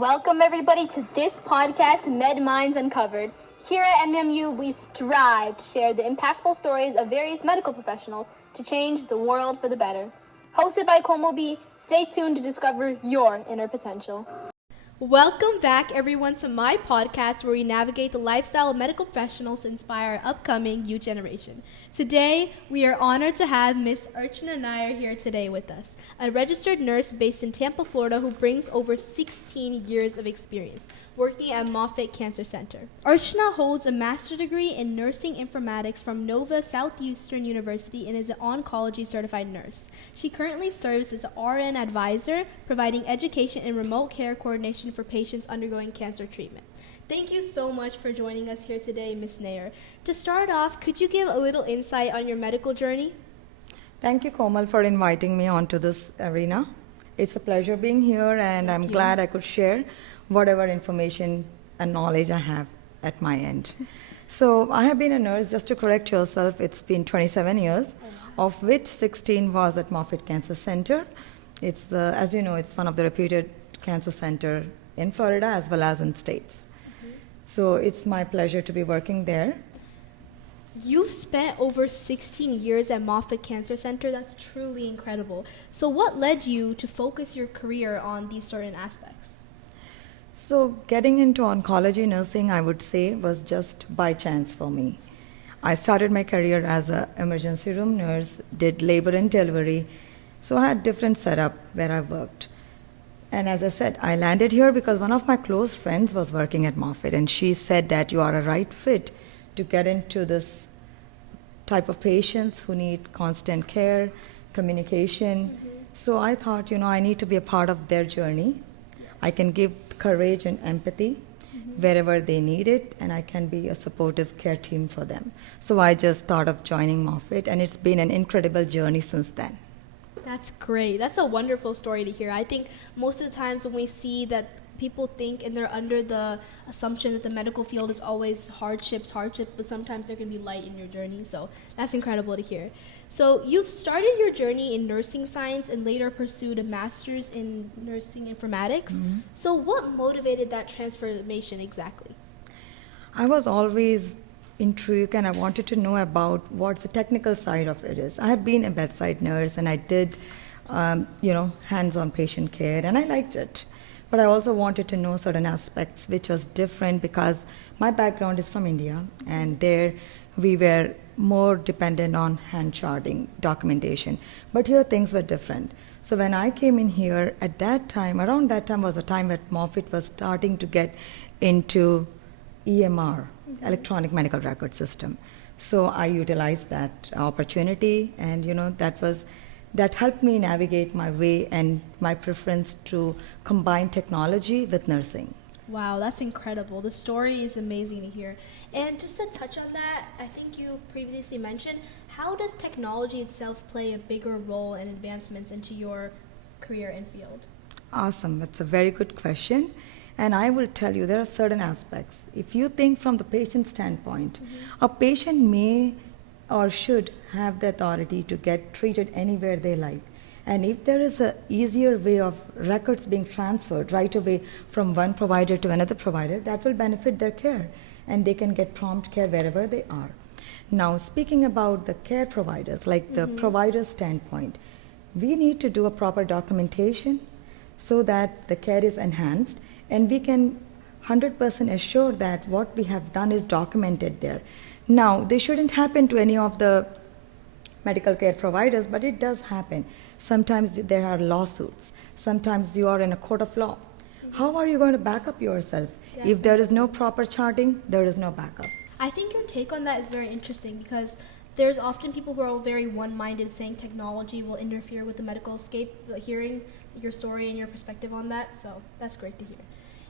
welcome everybody to this podcast, MedMinds Uncovered. Here at MMU, we strive to share the impactful stories of various medical professionals to change the world for the better. Hosted by Komobi, stay tuned to discover your inner potential. Welcome back, everyone, to my podcast where we navigate the lifestyle of medical professionals to inspire our upcoming youth generation. Today, we are honored to have Ms.Archana Nair here today with us, a registered nurse based in Tampa, Florida, who brings over 16 years of experience working at Moffitt Cancer Center. Archana holds a master's degree in nursing informatics from Nova Southeastern University and is an oncology certified nurse. She currently serves as an RN advisor, providing education and remote care coordination for patients undergoing cancer treatment. Thank you so much for joining us here today, Ms. Nair. To start off, could you give a little insight on your medical journey? Thank you, Komal, for inviting me onto this arena. It's a pleasure being here, and I'm glad I could share whatever information and knowledge I have at my end. So I have been a nurse, just to correct yourself, it's been 27 years, of which 16 was at Moffitt Cancer Center. It's, as you know, it's one of the reputed cancer center in Florida as well as in states. So it's my pleasure to be working there. You've spent over 16 years at Moffitt Cancer Center. That's truly incredible. So what led you to focus your career on these certain aspects? So getting into oncology nursing, I would say, was just by chance for me. I started my career as an emergency room nurse, did labor and delivery, so I had different setup where I worked. And as I said, I landed here because one of my close friends was working at Moffitt, and she said that you are a right fit to get into this type of patients who need constant care, communication. So I thought, I need to be a part of their journey. I can give courage and empathy wherever they need it, and I can be a supportive care team for them. So I just thought of joining Moffitt, and it's been an incredible journey since then. That's great. That's a wonderful story to hear. I think most of the times when we see that people think and they're under the assumption that the medical field is always hardships, but sometimes there can be light in your journey. So that's incredible to hear. So you've started your journey in nursing science and later pursued a master's in nursing informatics. So what motivated that transformation exactly? I was always intrigued, and I wanted to know about what the technical side of it is. I had been a bedside nurse, and I did, hands-on patient care, and I liked it. But I also wanted to know certain aspects which was different because my background is from India, and there we were more dependent on hand charting documentation. But here things were different. So when I came in here at that time, around that time was the time that Moffitt was starting to get into EMR, electronic medical record system. So I utilized that opportunity, and that helped me navigate my way and my preference to combine technology with nursing. Wow, that's incredible. The story is amazing to hear. And just to touch on that, I think you previously mentioned, how does technology itself play a bigger role in advancements into your career and field? Awesome. That's a very good question. And I will tell you, there are certain aspects. If you think from the patient standpoint, a patient may or should have the authority to get treated anywhere they like. And if there is an easier way of records being transferred right away from one provider to another provider, that will benefit their care, and they can get prompt care wherever they are. Now, speaking about the care providers, like the provider standpoint, we need to do a proper documentation so that the care is enhanced, and we can 100% assure that what we have done is documented there. Now, this shouldn't happen to any of the medical care providers, but it does happen. Sometimes there are lawsuits. Sometimes you are in a court of law. How are you going to back up yourself? Definitely. If there is no proper charting, there is no backup. I think your take on that is very interesting because there's often people who are very one-minded saying technology will interfere with the medical scape, but hearing your story and your perspective on that, so that's great to hear.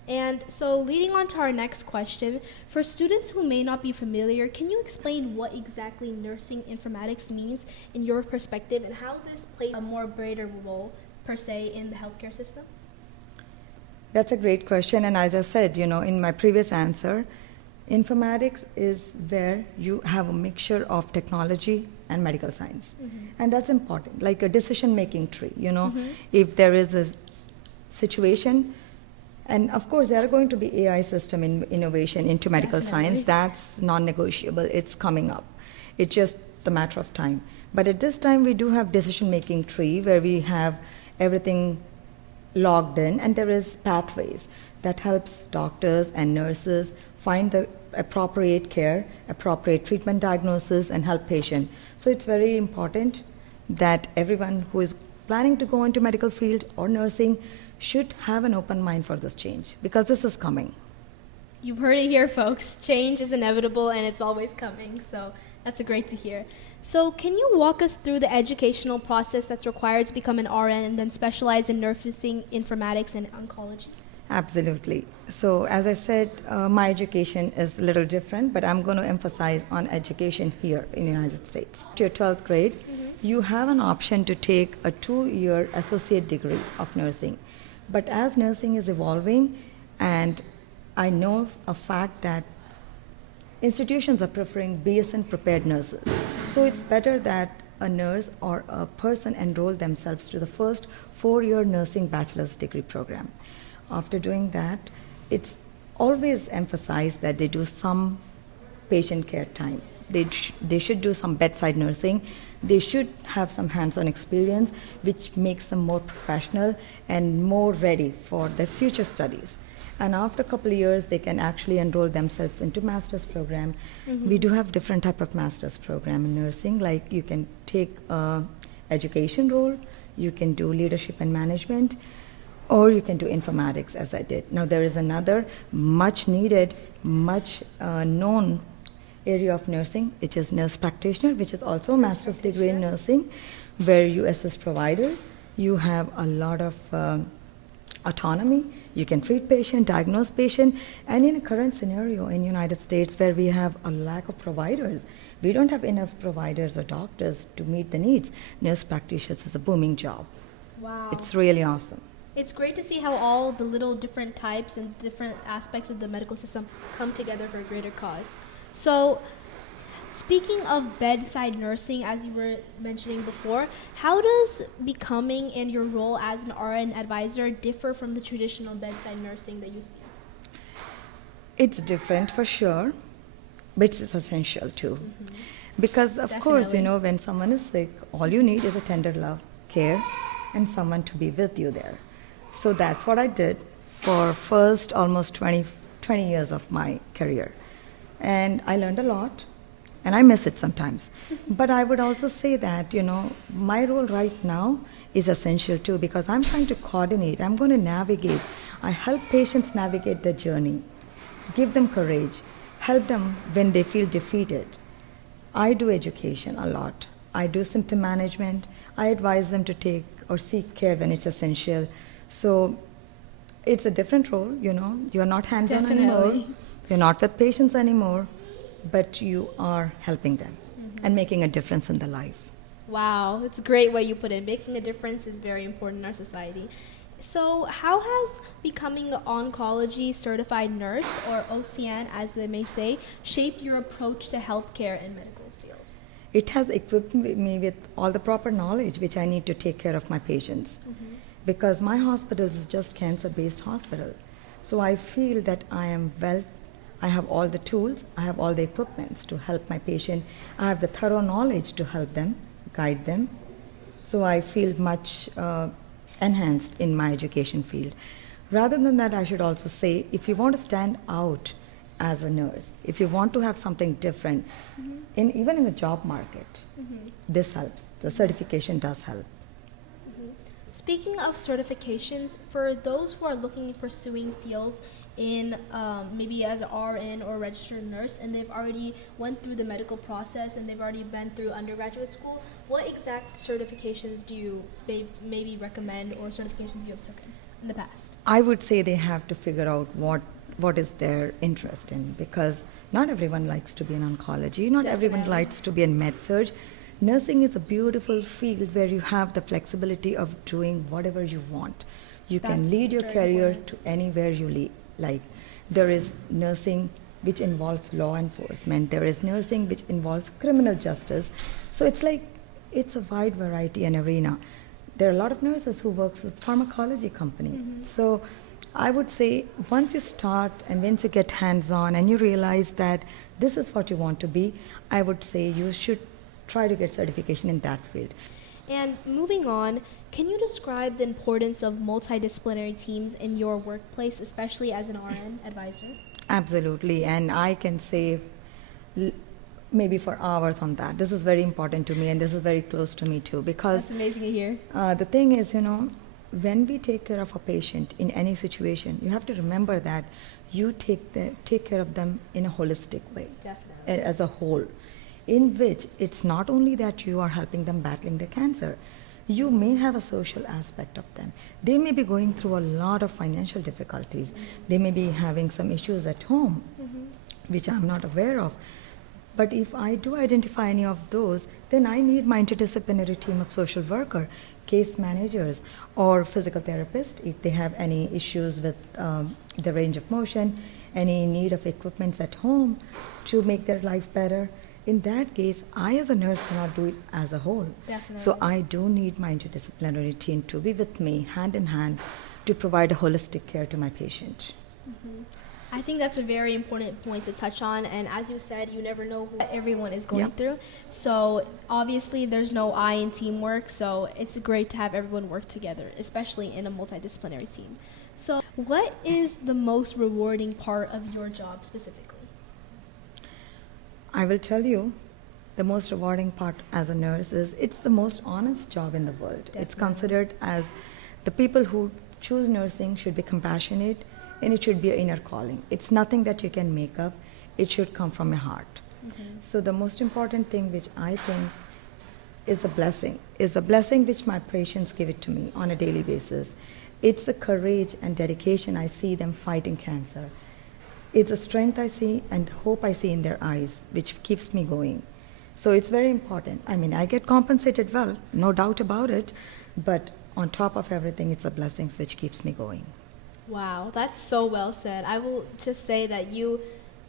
And so leading on to our next question, for students who may not be familiar, can you explain what exactly nursing informatics means in your perspective and how this plays a more greater role per se in the healthcare system? That's a great question, and as I said, in my previous answer, informatics is where you have a mixture of technology and medical science. And that's important, like a decision-making tree, If there is a situation And of course, there are going to be AI system innovation into medical science. That's non-negotiable. It's coming up. It's just the matter of time. But at this time, we do have decision-making tree where we have everything logged in, and there is pathways that helps doctors and nurses find the appropriate care, appropriate treatment diagnosis, and help patient. So it's very important that everyone who is planning to go into medical field or nursing should have an open mind for this change, because this is coming. You've heard it here, folks. Change is inevitable and it's always coming. So that's great to hear. So can you walk us through the educational process that's required to become an RN and then specialize in nursing, informatics, and oncology? Absolutely. So as I said, my education is a little different, but I'm going to emphasize on education here in the United States. To your 12th grade, you have an option to take a 2-year associate degree of nursing. But as nursing is evolving, and I know a fact that institutions are preferring BSN prepared nurses. So it's better that a nurse or a person enroll themselves to the first 4-year nursing bachelor's degree program. After doing that, it's always emphasized that they do some patient care time. They should do some bedside nursing. They should have some hands-on experience, which makes them more professional and more ready for their future studies. And after a couple of years, they can actually enroll themselves into master's program. We do have different type of master's program in nursing, like you can take education role, you can do leadership and management, or you can do informatics, as I did. Now there is another much needed, much known area of nursing, which is nurse practitioner, which is also a master's degree in nursing, where you assist providers. You have a lot of autonomy. You can treat patient, diagnose patient, and in a current scenario in United States where we have a lack of providers, we don't have enough providers or doctors to meet the needs. Nurse practitioners is a booming job. Wow. It's really awesome. It's great to see how all the little different types and different aspects of the medical system come together for a greater cause. So, speaking of bedside nursing, as you were mentioning before, how does becoming and your role as an RN advisor differ from the traditional bedside nursing that you see? It's different for sure, but it's essential too. Because of course, you know, when someone is sick, all you need is a tender love, care, and someone to be with you there. So that's what I did for first almost 20 years of my career. And I learned a lot, and I miss it sometimes. But I would also say that, you know, my role right now is essential too, because I'm trying to coordinate, I'm going to navigate. I help patients navigate their journey, give them courage, help them when they feel defeated. I do education a lot. I do symptom management. I advise them to take or seek care when it's essential. So it's a different role, you know. You're not hands-on anymore. You're not with patients anymore, but you are helping them and making a difference in their life. Wow, it's a great way you put it. Making a difference is very important in our society. So how has becoming an oncology certified nurse, or OCN as they may say, shaped your approach to healthcare and medical field? It has equipped me with all the proper knowledge which I need to take care of my patients. Because my hospital is just cancer-based hospital. So I feel that I have all the tools, I have all the equipments to help my patient. I have the thorough knowledge to help them, guide them. So I feel much enhanced in my education field. Rather than that, I should also say, if you want to stand out as a nurse, if you want to have something different, even in the job market, this helps. The certification does help. Speaking of certifications, for those who are looking at pursuing fields in maybe as an RN or registered nurse, and they've already went through the medical process and they've already been through undergraduate school, what exact certifications do you maybe recommend, or certifications you have taken in the past? I would say they have to figure out what is their interest in, because not everyone likes to be in oncology, not everyone likes to be in med-surg. Nursing is a beautiful field where you have the flexibility of doing whatever you want. You can lead your career to anywhere you like. There is nursing which involves law enforcement. There is nursing which involves criminal justice. So it's a wide variety and arena. There are a lot of nurses who work with pharmacology company. So I would say once you start and once you get hands-on and you realize that this is what you want to be, I would say you should try to get certification in that field. And moving on, can you describe the importance of multidisciplinary teams in your workplace, especially as an RN advisor? Absolutely, and I can say l- maybe for hours on that. This is very important to me, and this is very close to me too, because That's amazing to hear. the thing is, when we take care of a patient in any situation, you have to remember that you take care of them in a holistic way, Definitely. as a whole, in which it's not only that you are helping them battling the cancer, you may have a social aspect of them. They may be going through a lot of financial difficulties. They may be having some issues at home, which I'm not aware of. But if I do identify any of those, then I need my interdisciplinary team of social worker, case managers, or physical therapists if they have any issues with the range of motion, any need of equipments at home to make their life better. In that case, I as a nurse cannot do it as a whole. Definitely. So I do need my interdisciplinary team to be with me hand in hand to provide a holistic care to my patient. I think that's a very important point to touch on, and as you said, you never know what everyone is going through. So obviously there's no I in teamwork, so it's great to have everyone work together, especially in a multidisciplinary team. So what is the most rewarding part of your job specifically? I will tell you, the most rewarding part as a nurse is it's the most honest job in the world. It's considered as the people who choose nursing should be compassionate, and it should be an inner calling. It's nothing that you can make up. It should come from your heart. So the most important thing which I think is a blessing which my patients give it to me on a daily basis. It's the courage and dedication I see them fighting cancer. It's the strength I see and hope I see in their eyes, which keeps me going. So it's very important. I mean, I get compensated well, no doubt about it, but on top of everything, it's the blessings which keeps me going. Wow, that's so well said. I will just say that you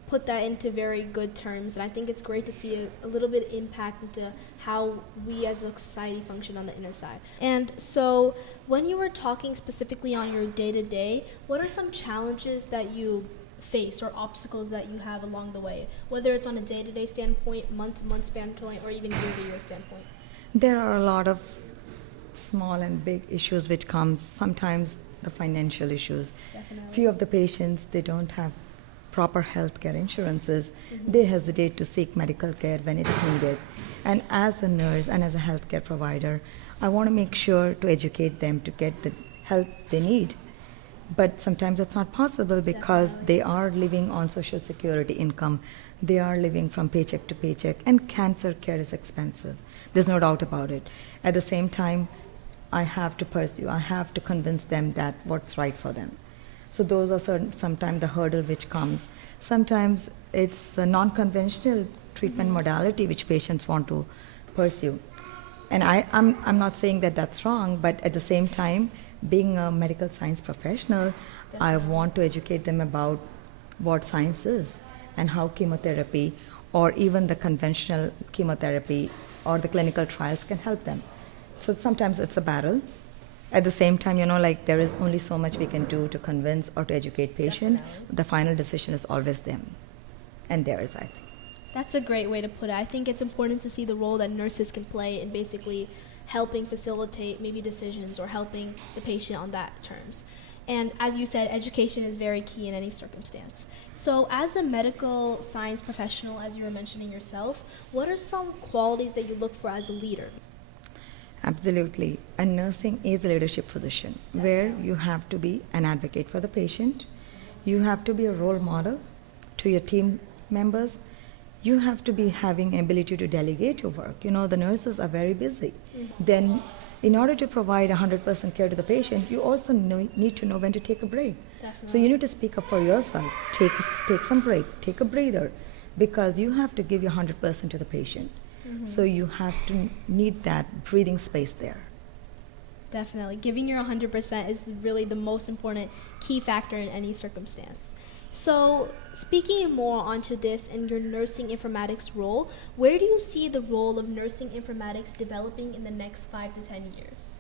put that into very good terms, and I think it's great to see a little bit impact into how we as a society function on the inner side. And so when you were talking specifically on your day-to-day, what are some challenges that you face or obstacles that you have along the way, whether it's on a day-to-day standpoint, month-to-month standpoint, or even year-to-year standpoint? There are a lot of small and big issues which comes, sometimes the financial issues. Definitely. Few of the patients, they don't have proper health care insurances. They hesitate to seek medical care when it is needed. And as a nurse and as a healthcare provider, I want to make sure to educate them to get the help they need. But sometimes it's not possible because Definitely. they are living on social security income. They are living from paycheck to paycheck, and cancer care is expensive. There's no doubt about it. At the same time, I have to pursue, I have to convince them that what's right for them. So those are sometimes the hurdle which comes. Sometimes it's a non-conventional treatment modality which patients want to pursue. And I'm not saying that that's wrong, but at the same time, being a medical science professional, I want to educate them about what science is and how chemotherapy or even the conventional chemotherapy or the clinical trials can help them. So sometimes it's a battle. At the same time, there is only so much we can do to convince or to educate patient. Definitely. The final decision is always them and theirs, I think. That's a great way to put it. I think it's important to see the role that nurses can play in basically helping facilitate maybe decisions or helping the patient on that terms. And as you said, education is very key in any circumstance. So as a medical science professional, as you were mentioning yourself, what are some qualities that you look for as a leader? Absolutely. And nursing is a leadership position where you have to be an advocate for the patient. You have to be a role model to your team members. You have to be having ability to delegate your work. The nurses are very busy. Then in order to provide 100% care to the patient, you also need to know when to take a break. Definitely. So you need to speak up for yourself. Take some break, take a breather, because you have to give your 100% to the patient. So you have to need that breathing space there. Definitely. Giving your 100% is really the most important key factor in any circumstance. So speaking more onto this in your nursing informatics role, where do you see the role of nursing informatics developing in the next 5 to 10 years?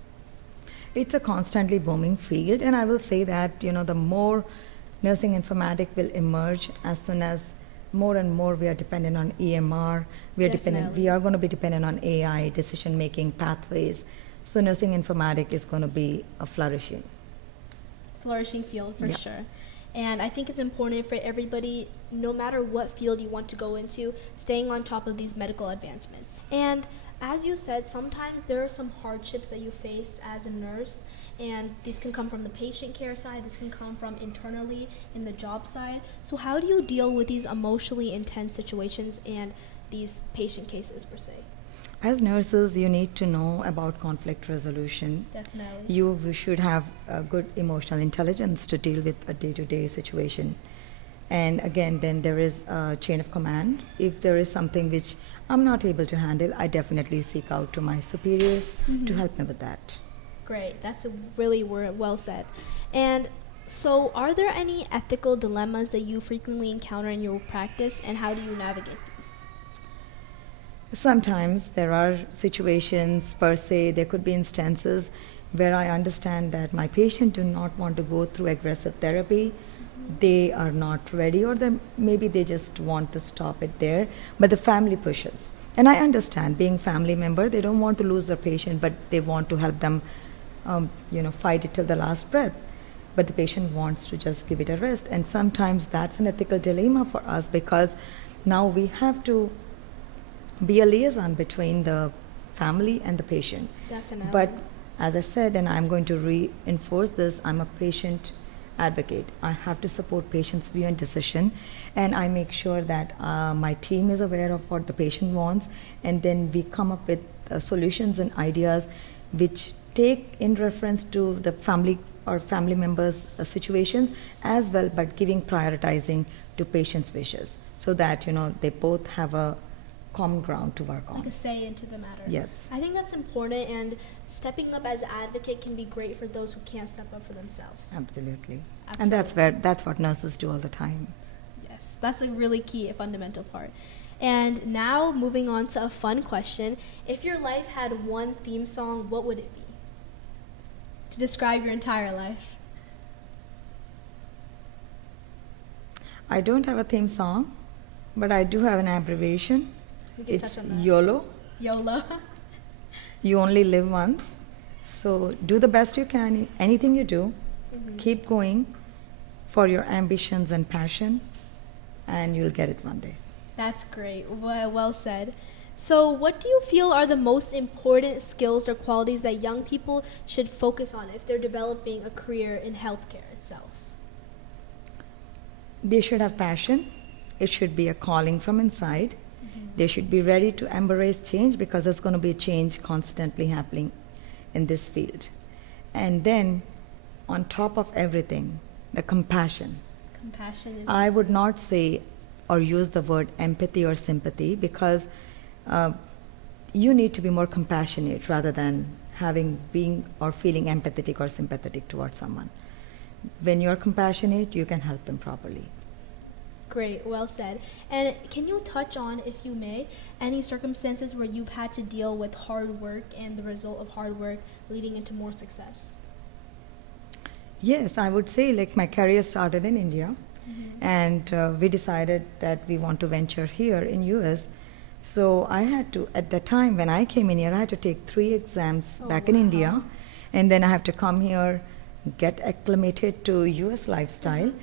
It's a constantly booming field, and I will say that, the more nursing informatic will emerge as soon as more and more we are dependent on EMR, we are going to be dependent on AI, decision making pathways. So nursing informatic is going to be a flourishing field for Yeah. sure. And I think it's important for everybody, no matter what field you want to go into, staying on top of these medical advancements. And as you said, sometimes there are some hardships that you face as a nurse, and these can come from the patient care side, this can come from internally in the job side. So how do you deal with these emotionally intense situations and these patient cases per se? As nurses, you need to know about conflict resolution. Definitely. You should have a good emotional intelligence to deal with a day-to-day situation. And again, then there is a chain of command. If there is something which I'm not able to handle, I definitely seek out to my superiors to help me with that. Great. That's a really well said. And so are there any ethical dilemmas that you frequently encounter in your practice, and how do you navigate these? Sometimes there are situations per se, there could be instances where I understand that my patient do not want to go through aggressive therapy. They are not ready, or maybe they just want to stop it there, but the family pushes. And I understand, being family member, they don't want to lose their patient, but they want to help them fight it till the last breath. But the patient wants to just give it a rest. And sometimes that's an ethical dilemma for us, because now we have to be a liaison between the family and the patient. Definitely. But as I said, and I'm going to reinforce this, I'm a patient advocate. I have to support patient's view and decision, and I make sure that my team is aware of what the patient wants, and then we come up with solutions and ideas which take in reference to the family or family members' situations as well, but prioritizing to patient's wishes, so that they both have a common ground to work on. Like a say into the matter. Yes. I think that's important, and stepping up as an advocate can be great for those who can't step up for themselves. Absolutely. Absolutely. And that's what nurses do all the time. Yes, that's a really key, a fundamental part. And now moving on to a fun question. If your life had one theme song, what would it be? To describe your entire life. I don't have a theme song, but I do have an abbreviation. We can It's touch on that. YOLO. YOLO. You only live once. So do the best you can in anything you do. Keep going for your ambitions and passion, and you'll get it one day. That's great. Well said. So what do you feel are the most important skills or qualities that young people should focus on if they're developing a career in healthcare itself? They should have passion. It should be a calling from inside. They should be ready to embrace change, because there's going to be change constantly happening in this field. And then, on top of everything, the compassion. Compassion is... I would not say or use the word empathy or sympathy, because you need to be more compassionate rather than being or feeling empathetic or sympathetic towards someone. When you're compassionate, you can help them properly. Great, well said. And can you touch on, if you may, any circumstances where you've had to deal with hard work and the result of hard work leading into more success? Yes, I would say, like, my career started in India, and we decided that we want to venture here in US. So I had to, at the time when I came in here, I had to take 3 exams back in India, and then I have to come here, get acclimated to US lifestyle.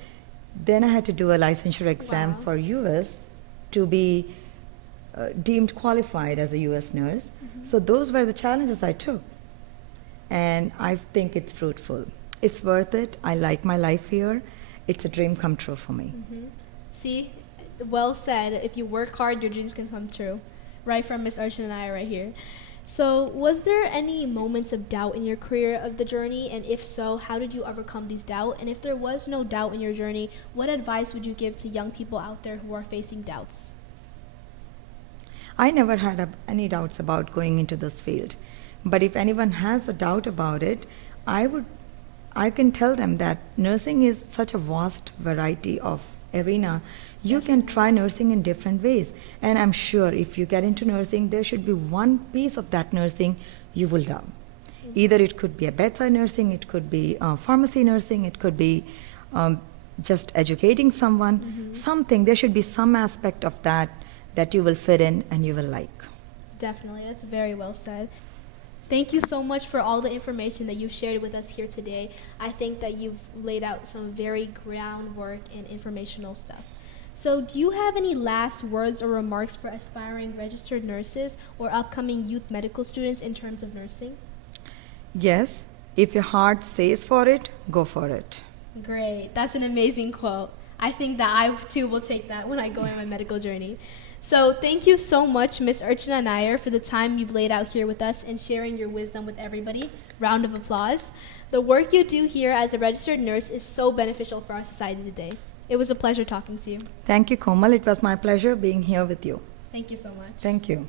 Then I had to do a licensure exam for US to be deemed qualified as a US nurse. So those were the challenges I took, and I think it's fruitful. It's worth it. I like my life here. It's a dream come true for me. See, well said. If you work hard, your dreams can come true. Right from Ms.Archana Nair right here. So was there any moments of doubt in your career of the journey? And if so, how did you overcome these doubts? And if there was no doubt in your journey, what advice would you give to young people out there who are facing doubts? I never had any doubts about going into this field. But if anyone has a doubt about it, I can tell them that nursing is such a vast variety of arena. You can try nursing in different ways. And I'm sure if you get into nursing, there should be one piece of that nursing you will love. Either it could be a bedside nursing, it could be pharmacy nursing, it could be just educating someone, something. There should be some aspect of that that you will fit in and you will like. Definitely, that's very well said. Thank you so much for all the information that you've shared with us here today. I think that you've laid out some very groundwork and informational stuff. So do you have any last words or remarks for aspiring registered nurses or upcoming youth medical students in terms of nursing? Yes, if your heart says for it, go for it. Great. That's an amazing quote. I think that I too will take that when I go on my medical journey. So thank you so much, Ms.Archana Nair, for the time you've laid out here with us and sharing your wisdom with everybody. Round of applause. The work you do here as a registered nurse is so beneficial for our society today. It was a pleasure talking to you. Thank you, Komal. It was my pleasure being here with you. Thank you so much. Thank you.